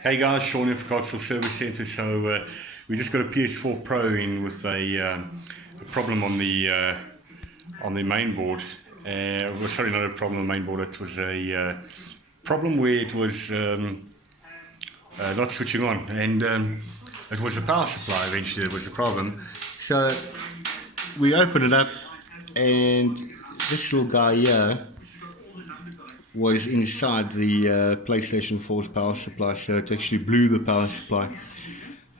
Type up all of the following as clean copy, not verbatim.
Hey guys, Sean here for Console Service Centre. So we just got a PS4 Pro in with a problem on the main board. Well, sorry, not a problem on the main board. It was a problem where it was not switching on, and it was the power supply. Eventually, it was the problem. So we opened it up, and this little guy here was inside the PlayStation 4's power supply, so it actually blew the power supply.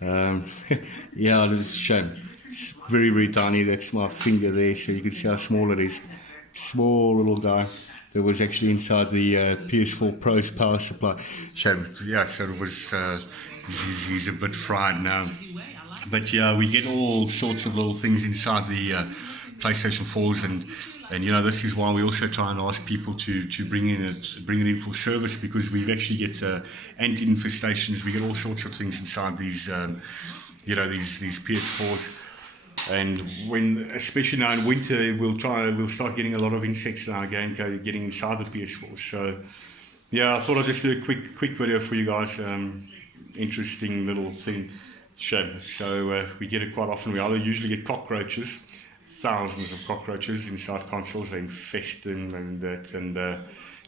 Yeah, it's a shame. It's very, very tiny. That's my finger there, so you can see how small it is. Small little guy that was actually inside the PS4 Pro's power supply. So yeah, so it was. He's a bit fried now, but yeah, we get all sorts of little things inside the PlayStation 4s, and you know, this is why we also try and ask people to bring it in for service, because we actually get ant infestations. We get all sorts of things inside these these PS4s. And when, especially now in winter, we'll start getting a lot of insects now again getting inside the PS4. So yeah, I thought I'd just do a quick video for you guys. Interesting little thing. So we get it quite often. We usually get cockroaches, thousands of cockroaches inside consoles. They infest them, and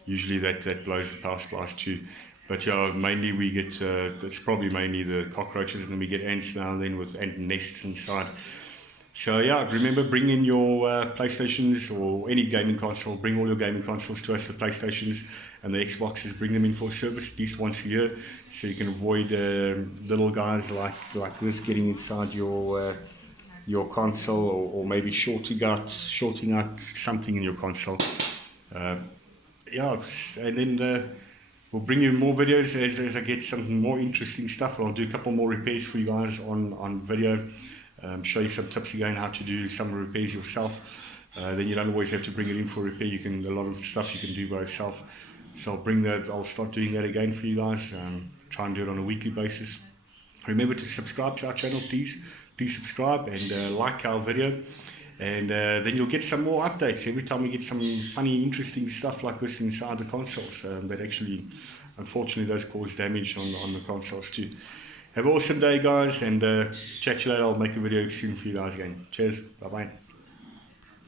usually that blows the power supplies too. But yeah, mainly we get it's probably mainly the cockroaches, and then we get ants now and then with ant nests inside. So yeah, remember, bring in your PlayStations or any gaming console. Bring all your gaming consoles to us, the PlayStations and the Xboxes. Bring them in for service at least once a year, so you can avoid little guys like this getting inside your console, or maybe shorting out something in your console. Yeah, and then we'll bring you more videos as I get some more interesting stuff. I'll do a couple more repairs for you guys on video. Show you some tips again how to do some repairs yourself. Then you don't always have to bring it in for repair. A lot of the stuff you can do by yourself. So I'll start doing that again for you guys. Try and do it on a weekly basis. Remember to subscribe to our channel, please. Please subscribe and like our video, and then you'll get some more updates every time we get some funny, interesting stuff like this inside the consoles. That actually, unfortunately, those cause damage on the consoles too. Have an awesome day, guys, and chat you later. I'll make a video soon for you guys again. Cheers. Bye bye.